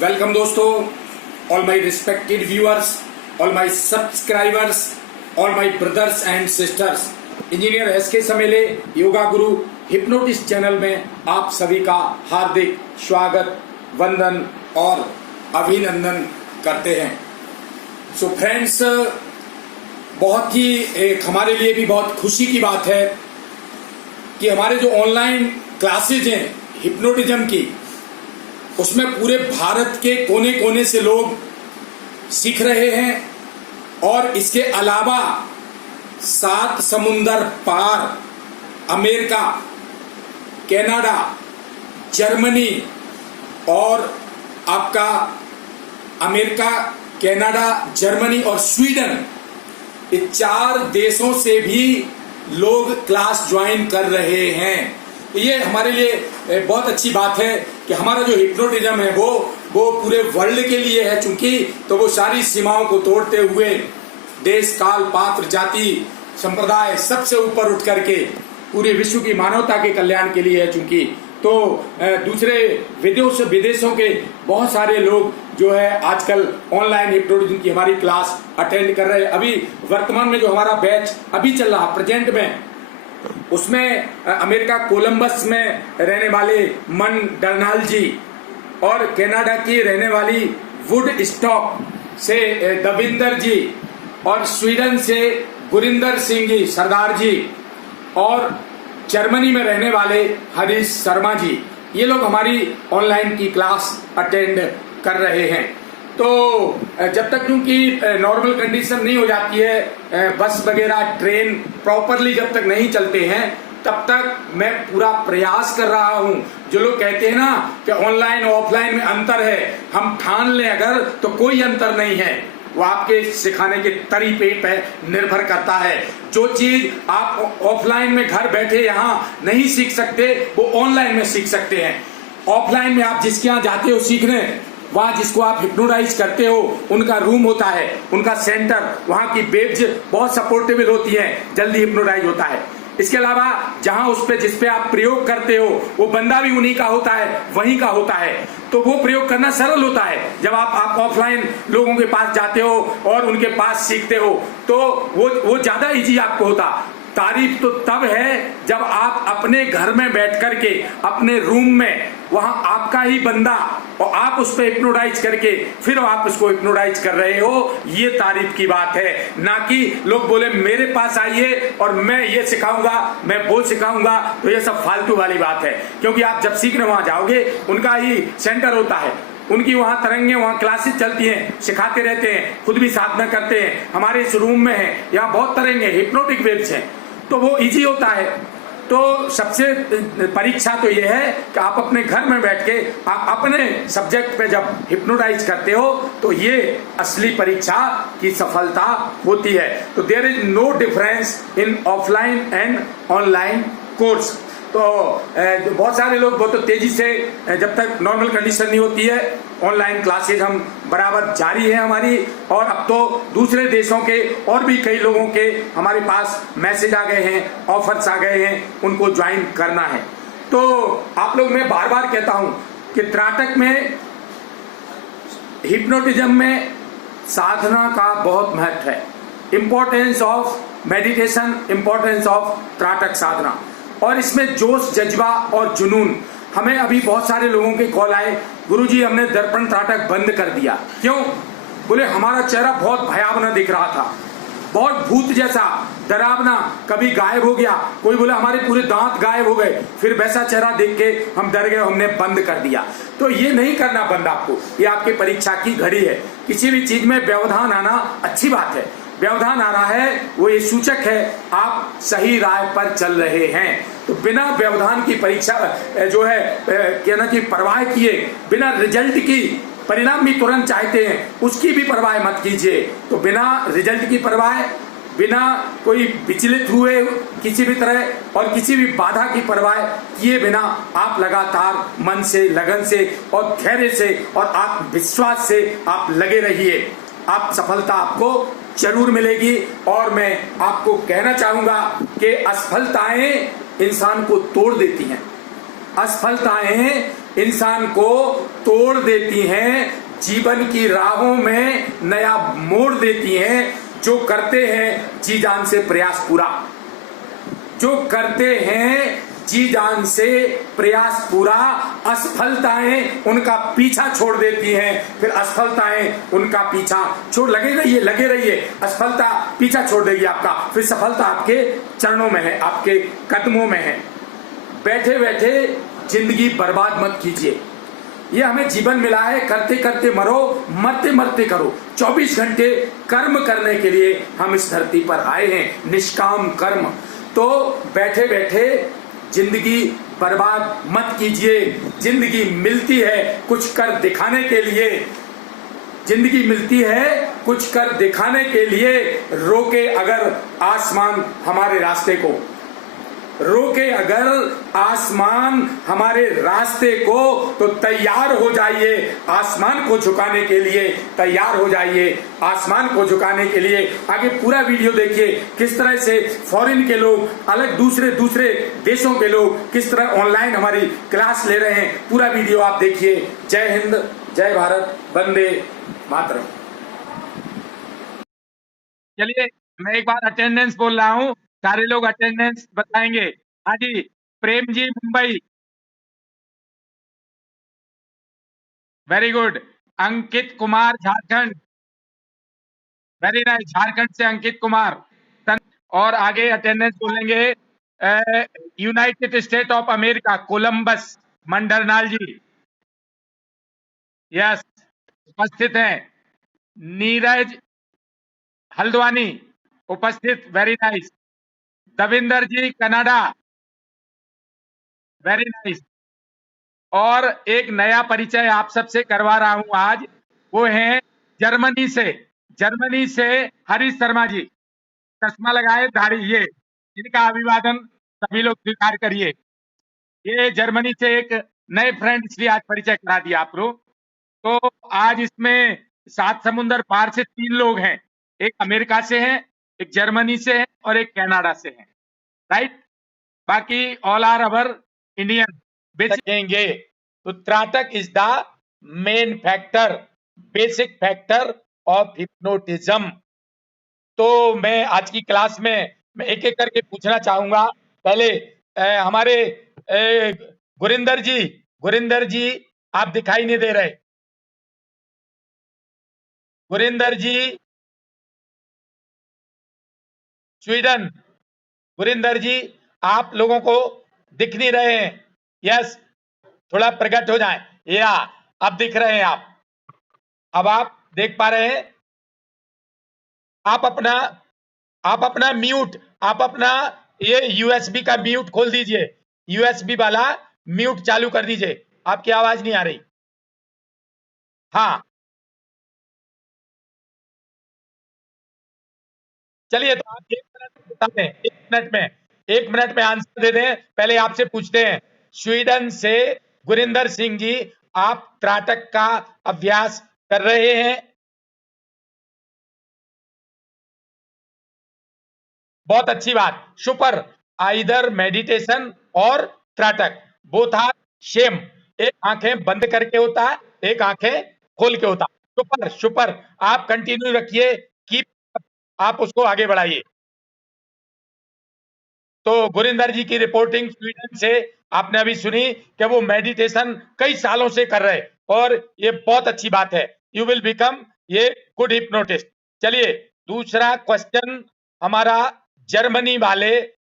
Welcome दोस्तों, all my respected viewers, all my subscribers, all my brothers and sisters. Engineer SK Samele yoga guru hypnotist channel में आप सभी का हार्दिक स्वागत, वंदन और अभिनंदन करते हैं। सो फ्रेंड्स, बहुत ही एक हमारे लिए भी बहुत खुशी की बात है कि हमारे जो ऑनलाइन क्लासेज हैं हिप्नोटिज्म की, उसमें पूरे भारत के कोने कोने से लोग सीख रहे हैं और इसके अलावा 7 समुंदर पार अमेरिका, कनाडा, जर्मनी और आपका अमेरिका, कनाडा, जर्मनी और स्वीडन, ये 4 देशों से भी लोग क्लास ज्वाइन कर रहे हैं। ये हमारे लिए बहुत अच्छी बात है कि हमारा जो हिप्नोटिज्म है वो पूरे वर्ल्ड के लिए है, चूंकि तो वो सारी सीमाओं को तोड़ते हुए देश, काल, पात्र, जाति, संप्रदाय सबसे ऊपर उठ करके पूरे विश्व की मानवता के कल्याण के लिए है। चूंकि तो दूसरे विदेशों के बहुत सारे लोग जो है आजकल ऑनलाइन हिप्नोटिज्म की हमारी क्लास अटेंड कर रहे हैं। अभी वर्तमान में जो हमारा बैच अभी चल रहा प्रेजेंट में, उसमें अमेरिका कोलंबस में रहने वाले मन डर्नाल जी और कनाडा की रहने वाली वुड स्टॉक से दविंदर जी और स्वीडन से गुरिंदर सिंह जी सरदार जी और जर्मनी में रहने वाले हरीश शर्मा जी, ये लोग हमारी ऑनलाइन की क्लास अटेंड कर रहे हैं। तो जब तक क्योंकि नॉर्मल कंडीशन नहीं हो जाती है, बस वगैरह ट्रेन प्रॉपरली जब तक नहीं चलते हैं, तब तक मैं पूरा प्रयास कर रहा हूं। जो लोग कहते हैं ना कि ऑनलाइन ऑफलाइन में अंतर है, हम ठान लें अगर तो कोई अंतर नहीं है। वो आपके सिखाने के तरीके पे निर्भर करता है। जो चीज आप ऑफलाइन में घर बैठे यहाँ नहीं सीख सकते, वो ऑनलाइन में सीख सकते हैं। ऑफलाइन में आप जिसके यहाँ जाते हो सीखने, वहाँ जिसको आप हिप्नोटाइज करते हो, उनका रूम होता है, उनका सेंटर, वहाँ की बेब्स बहुत सपोर्टेबल होती है, जल्दी हिप्नोटाइज होता है। इसके अलावा जहां उस पे जिस पे आप प्रयोग करते हो वो बंदा भी उन्हीं का होता है, वहीं का होता है, तो वो प्रयोग करना सरल होता है। जब आप ऑफलाइन लोगों के पास जाते हो और उनके पास सीखते हो तो वो ज्यादा इजी आपको होता। तारीफ तो तब है जब आप अपने घर में बैठ करके अपने रूम में, वहां आपका ही बंदा और आप उस पर हिप्नोटाइज करके फिर आप उसको हिप्नोटाइज कर रहे हो, ये तारीफ की बात है। ना कि लोग बोले मेरे पास आइए और मैं ये सिखाऊंगा, मैं वो सिखाऊंगा, तो ये सब फालतू वाली बात है। क्योंकि आप जब सीखने वहां जाओगे, उनका ही सेंटर होता है, उनकी वहां तरंगे, वहां क्लासेस चलती हैं, सिखाते रहते हैं, खुद भी साधना करते हैं। हमारे इस रूम में है, यहाँ बहुत तरंगे हिप्नोटिक वेव्स हैं, तो वो इजी होता है। तो सबसे परीक्षा तो ये है कि आप अपने घर में बैठ के आप अपने सब्जेक्ट पे जब हिप्नोटाइज करते हो, तो ये असली परीक्षा की सफलता होती है। तो there is no difference in offline and online course. तो बहुत सारे लोग बहुत तेजी से, जब तक नॉर्मल कंडीशन नहीं होती है, ऑनलाइन क्लासेज हम बराबर जारी है हमारी। और अब तो दूसरे देशों के और भी कई लोगों के हमारे पास मैसेज आ गए हैं, ऑफर्स आ गए हैं, उनको ज्वाइन करना है। तो आप लोग, मैं बार बार कहता हूं कि त्राटक में हिप्नोटिज्म में साधना का बहुत महत्व है। Importance of meditation, importance of trataka sadhana, और इसमें जोश, जज्बा और जुनून। हमें अभी बहुत सारे लोगों के कॉल आए, गुरुजी हमने दर्पण त्राटक बंद कर दिया। क्यों? बोले हमारा चेहरा बहुत भयावना दिख रहा था, बहुत भूत जैसा, डरावना, कभी गायब हो गया। कोई बोले हमारे पूरे दांत गायब हो गए, फिर वैसा चेहरा देख के हम डर गए, हमने बंद कर दिया। तो ये नहीं करना बंद आपको, ये आपकी परीक्षा की घड़ी है। किसी भी चीज में व्यवधान आना अच्छी बात है। व्यवधान आ रहा है वो ये सूचक है आप सही राह पर चल रहे हैं। तो बिना व्यवधान की परीक्षा जो है कहना कि परवाह किए, बिना रिजल्ट की, परिणाम भी तुरंत चाहते हैं, उसकी भी परवाह मत कीजिए। तो बिना रिजल्ट की परवाह, बिना कोई विचलित हुए किसी भी तरह और किसी भी बाधा की परवाह किए बिना आप लगातार मन से, लगन से और धैर्य से और आत्मविश्वास से आप लगे रहिए। आप सफलता आपको जरूर मिलेगी। और मैं आपको कहना चाहूंगा कि असफलताएं इंसान को तोड़ देती हैं, असफलताएं इंसान को तोड़ देती हैं, जीवन की राहों में नया मोड़ देती हैं। जो करते हैं जी जान से प्रयास पूरा, जो करते हैं जी जान से प्रयास पूरा, असफलताएं उनका पीछा छोड़ देती हैं, फिर असफलताएं उनका पीछा छोड़ लगे रहिए, असफलता पीछा छोड़ देगी आपका, फिर सफलता आपके चरणों में है, आपके कदमों में है। बैठे बैठे जिंदगी बर्बाद मत कीजिए। ये हमें जीवन मिला है, करते करते मरो, मरते मरते करो। 24 घंटे कर्म करने के लिए हम इस धरती पर आए हैं, निष्काम कर्म। तो बैठे बैठे जिंदगी बर्बाद मत कीजिए। जिंदगी मिलती है कुछ कर दिखाने के लिए, जिंदगी मिलती है कुछ कर दिखाने के लिए। रोके अगर आसमान हमारे रास्ते को, रोके अगर आसमान हमारे रास्ते को, तो तैयार हो जाइए आसमान को झुकाने के लिए, तैयार हो जाइए आसमान को झुकाने के लिए। आगे पूरा वीडियो देखिए, किस तरह से फॉरेन के लोग, अलग दूसरे देशों के लोग किस तरह ऑनलाइन हमारी क्लास ले रहे हैं। पूरा वीडियो आप देखिए। जय हिंद, जय भारत, वंदे मातरम। चलिए मैं एक बार अटेंडेंस बोल रहा हूँ, सारे लोग अटेंडेंस बताएंगे। हाँ जी, Prem ji Mumbai, very good. Ankit Kumar Jharkhand, very nice, Jharkhand से अंकित कुमार। और आगे अटेंडेंस बोलेंगे United State of America, Columbus Mandarnal ji, yes उपस्थित हैं। नीरज हल्द्वानी उपस्थित, very nice. Davinder ji Canada, very nice. और एक नया परिचय आप सबसे करवा रहा हूं आज, वो है जर्मनी से हरीश शर्मा जी, चश्मा लगाए, दाढ़ी, ये इनका अभिवादन सभी लोग स्वीकार करिए। ये जर्मनी से एक नए फ्रेंड, इसलिए आज परिचय करा दिया आप लोग। तो आज इसमें 7 समुंदर पार से 3 लोग हैं, एक अमेरिका से हैं, एक जर्मनी से है और एक कनाडा से है, राइट। बाकी ऑल आर अवर इंडियन बेचेंगे। तो trataka is the main factor, basic factor of hypnotism. तो मैं आज की क्लास में मैं एक एक करके पूछना चाहूंगा। पहले हमारे गुरिंदर जी आप दिखाई नहीं दे रहे। गुरिंदर जी स्वीडन, गुरिंदर जी आप लोगों को दिख नहीं रहे हैं, यस थोड़ा प्रकट हो जाए, या अब दिख रहे हैं आप, अब आप देख पा रहे हैं। आप अपना म्यूट, आप अपना ये यूएसबी का म्यूट खोल दीजिए, यूएसबी वाला म्यूट चालू कर दीजिए, आपकी आवाज नहीं आ रही। हाँ चलिए, तो आप 1 मिनट बता दें, 1 मिनट में आंसर दे दें। पहले आपसे पूछते हैं, स्वीडन से गुरिंदर सिंह जी, आप त्राटक का अभ्यास कर रहे हैं? बहुत अच्छी बात, सुपर। आइदर मेडिटेशन और त्राटक, बोथ आर सेम। एक आंखें बंद करके होता है, एक आंखें खोल के होता है। सुपर, आप कंटिन्यू रखिए, कीप, आप उसको आगे बढ़ाइए। तो गुरिंदर जी की रिपोर्टिंग स्वीडन से आपने अभी सुनी कि वो मेडिटेशन कई सालों से कर रहे, और ये बहुत अच्छी बात है। यू विल बिकम ये गुड हिप्नोटिस्ट। चलिए दूसरा क्वेश्चन हमारा जर्मनी वाले